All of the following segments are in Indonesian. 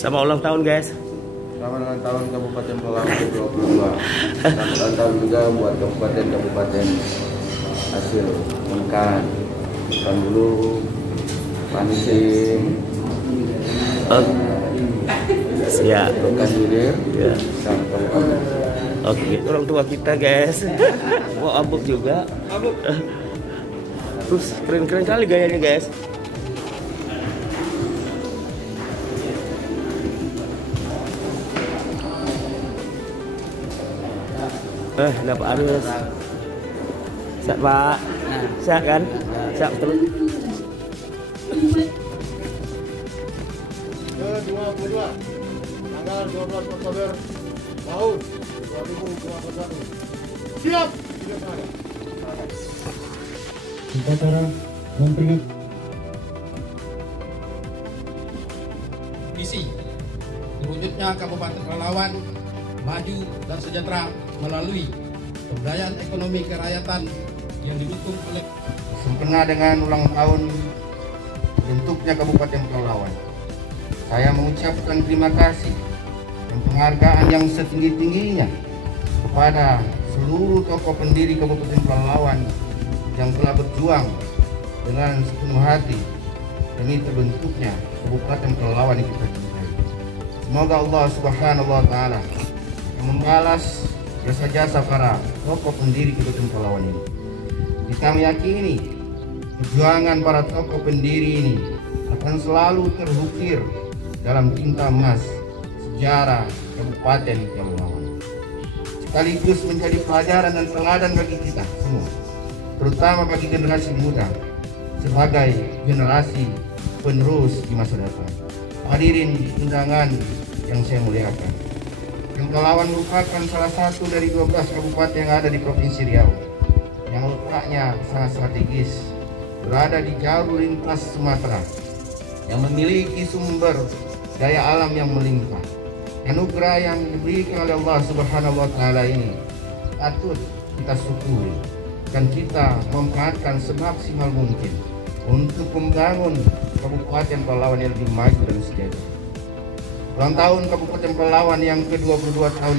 Sama ulang tahun guys. Selamat ulang tahun Kabupaten Pelalawan ke-22. Selamat ulang tahun juga buat kabupaten hasil Mengkan, Bulu, Panising, siap. Bukan Hilir, Ya. sama Kabupaten. Oke, orang tua kita guys. Wah, abuk juga. Terus keren-keren kali gayanya guys. Dapat arus. Sehat Pak. Sehat kan? Sehat terus. Ke-22 tanggal 12 Oktober tahun 2021. Siap. Upacara memperingati visi terwujudnya Kabupaten Pelalawan maju dan sejahtera melalui pemberdayaan ekonomi kerakyatan yang didukung oleh Sempena dengan ulang tahun bentuknya Kabupaten Pelalawan, saya mengucapkan terima kasih dan penghargaan yang setinggi-tingginya kepada seluruh tokoh pendiri Kabupaten Pelalawan yang telah berjuang dengan sepenuh hati demi terbentuknya Kabupaten Pelalawan yang kita cintai. Semoga Allah Subhanahu wa Ta'ala membalas jasa-jasa para tokoh pendiri Kabupaten Pelalawan ini. Kita meyakini perjuangan para tokoh pendiri ini akan selalu terukir dalam tinta emas sejarah Kabupaten Pelalawan, sekaligus menjadi pelajaran dan teladan bagi kita semua, terutama bagi generasi muda sebagai generasi penerus di masa depan. Hadirin undangan yang saya muliakan, Pelalawan merupakan salah satu dari 12 kabupaten yang ada di Provinsi Riau yang letaknya sangat strategis, berada di jalur lintas Sumatera, yang memiliki sumber daya alam yang melimpah. Anugerah yang diberikan oleh Allah Subhanahu wa Ta'ala ini patut kita syukuri dan kita memanfaatkan semaksimal mungkin untuk membangun Kabupaten Pelalawan yang lebih maju dan sejahtera. Ulang tahun Kabupaten Pelalawan yang ke-22 tahun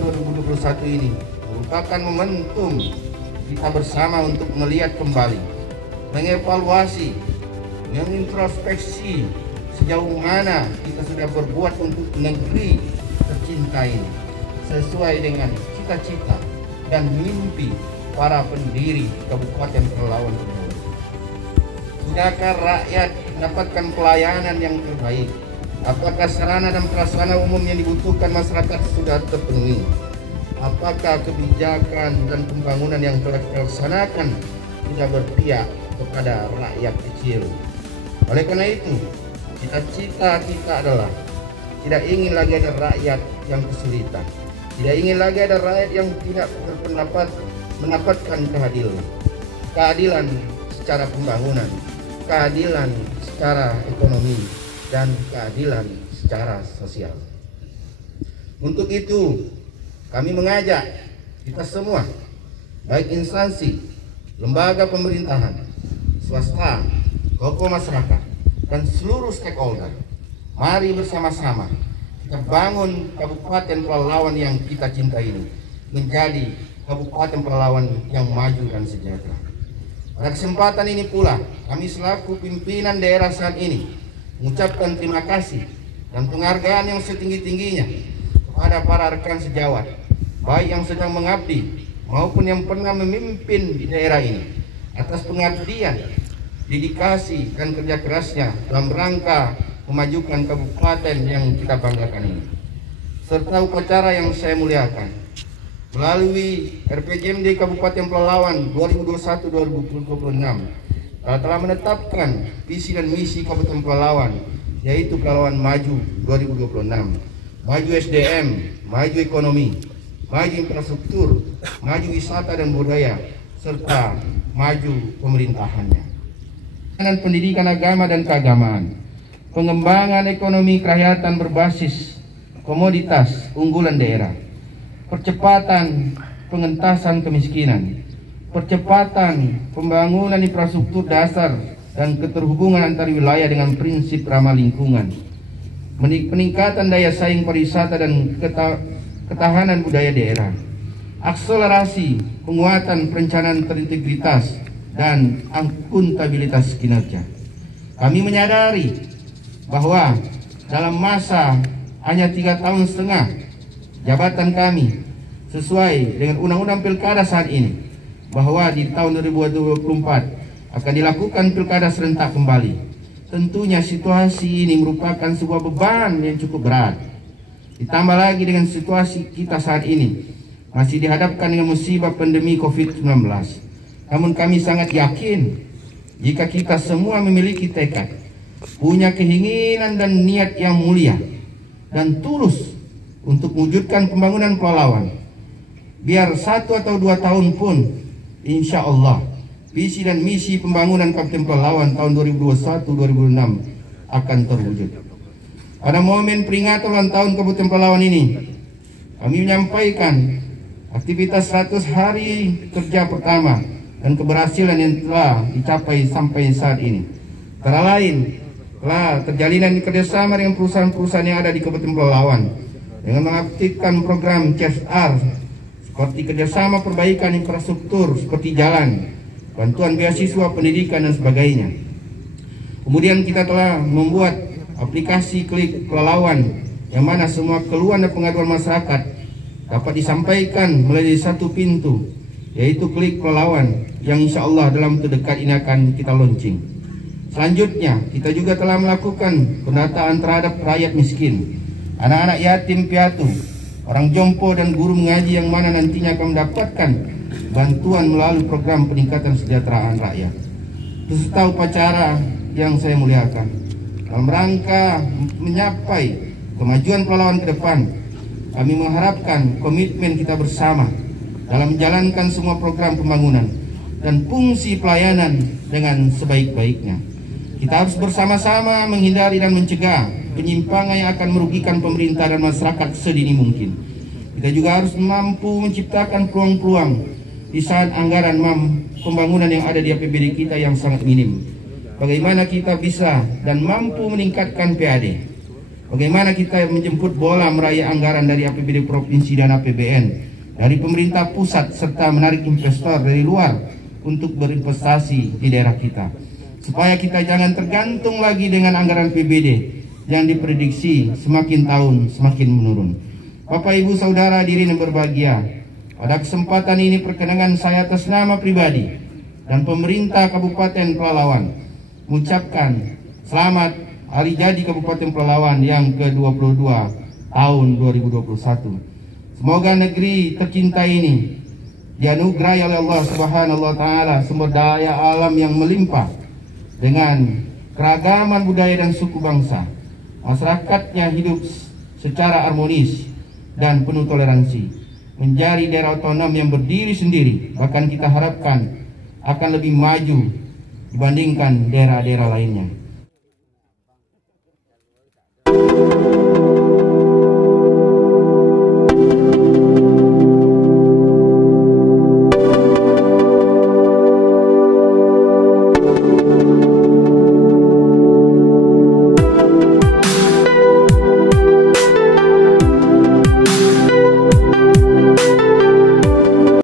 2021 ini merupakan momentum kita bersama untuk melihat kembali, mengevaluasi, mengintrospeksi sejauh mana kita sudah berbuat untuk negeri tercinta ini sesuai dengan cita-cita dan mimpi para pendiri Kabupaten Pelalawan. Sudahkah rakyat mendapatkan pelayanan yang terbaik? Apakah sarana dan prasarana umum yang dibutuhkan masyarakat sudah terpenuhi? Apakah kebijakan dan pembangunan yang telah dilaksanakan tidak berpihak kepada rakyat kecil? Oleh karena itu, cita-cita kita adalah tidak ingin lagi ada rakyat yang kesulitan, tidak ingin lagi ada rakyat yang tidak berpendapat mendapatkan keadilan secara pembangunan, keadilan secara ekonomi, dan keadilan secara sosial. Untuk itu, kami mengajak kita semua, baik instansi, lembaga pemerintahan, swasta, tokoh masyarakat, dan seluruh stakeholder, mari bersama-sama kita bangun Kabupaten Pelalawan yang kita cintai ini menjadi Kabupaten Pelalawan yang maju dan sejahtera. Pada kesempatan ini pula, kami selaku pimpinan daerah saat ini mengucapkan terima kasih dan penghargaan yang setinggi-tingginya kepada para rekan sejawat, baik yang sedang mengabdi maupun yang pernah memimpin di daerah ini, atas pengabdian, dedikasi, dan kerja kerasnya dalam rangka memajukan kabupaten yang kita banggakan ini. Serta upacara yang saya muliakan, melalui RPJMD Kabupaten Pelalawan 2021-2026 telah menetapkan visi dan misi Kabupaten Pelalawan, yaitu Pelalawan Maju 2026, maju SDM, maju ekonomi, maju infrastruktur, maju wisata dan budaya, serta maju pemerintahannya. Dan pendidikan agama dan keagamaan, pengembangan ekonomi kerakyatan berbasis komoditas unggulan daerah, percepatan pengentasan kemiskinan, percepatan pembangunan infrastruktur dasar dan keterhubungan antar wilayah dengan prinsip ramah lingkungan, peningkatan daya saing pariwisata dan ketahanan budaya daerah, akselerasi penguatan perencanaan terintegritas dan akuntabilitas kinerja. Kami menyadari bahwa dalam masa hanya 3,5 tahun jabatan kami sesuai dengan Undang-Undang Pilkada saat ini, bahwa di tahun 2024 akan dilakukan pilkada serentak kembali. Tentunya situasi ini merupakan sebuah beban yang cukup berat. Ditambah lagi dengan situasi kita saat ini masih dihadapkan dengan musibah pandemi COVID-19. Namun kami sangat yakin jika kita semua memiliki tekad, punya keinginan dan niat yang mulia dan tulus untuk mewujudkan pembangunan Pulau Lawan, biar 1 atau 2 tahun pun, insya Allah visi dan misi pembangunan Kabupaten Pulau Lawan tahun 2021-2006 akan terwujud. Pada momen peringatan ulang tahun Kabupaten Pulau Lawan ini, kami menyampaikan aktivitas 100 hari kerja pertama dan keberhasilan yang telah dicapai sampai saat ini. Antara lain, telah terjalinan kerjasama dengan perusahaan-perusahaan yang ada di Kabupaten Pulau Lawan dengan mengaktifkan program CSR seperti kerjasama perbaikan infrastruktur seperti jalan, bantuan beasiswa pendidikan dan sebagainya. Kemudian kita telah membuat aplikasi Klik Pulau Lawan yang mana semua keluhan dan pengaduan masyarakat dapat disampaikan melalui satu pintu, yaitu Klik Pulau Lawan, yang insya Allah dalam waktu dekat ini akan kita launching. Selanjutnya, kita juga telah melakukan pendataan terhadap rakyat miskin, anak-anak yatim piatu, orang jompo dan guru mengaji yang mana nantinya akan mendapatkan bantuan melalui program peningkatan kesejahteraan rakyat. Peserta upacara yang saya muliakan, dalam rangka menyapai kemajuan Pulau Lawan ke depan, kami mengharapkan komitmen kita bersama dalam menjalankan semua program pembangunan dan fungsi pelayanan dengan sebaik-baiknya. Kita harus bersama-sama menghindari dan mencegah penyimpangan yang akan merugikan pemerintah dan masyarakat sedini mungkin. Kita juga harus mampu menciptakan peluang-peluang di saat anggaran pembangunan yang ada di APBD kita yang sangat minim. Bagaimana kita bisa dan mampu meningkatkan PAD. Bagaimana kita menjemput bola meraih anggaran dari APBD Provinsi dan APBN, dari pemerintah pusat, serta menarik investor dari luar untuk berinvestasi di daerah kita. Supaya kita jangan tergantung lagi dengan anggaran APBD yang diprediksi semakin tahun semakin menurun. Bapak Ibu Saudara hadirin yang berbahagia, pada kesempatan ini perkenankan saya atas nama pribadi dan pemerintah Kabupaten Pulau Lawan mengucapkan selamat Hari Jadi Kabupaten Pulau Lawan yang ke-22 tahun 2021. Semoga negeri tercinta ini dianugerahi oleh Allah Subhanahu wa taala sumber daya alam yang melimpah dengan keragaman budaya dan suku bangsa. Masyarakatnya hidup secara harmonis dan penuh toleransi, menjadi daerah otonom yang berdiri sendiri. Bahkan kita harapkan akan lebih maju dibandingkan daerah-daerah lainnya.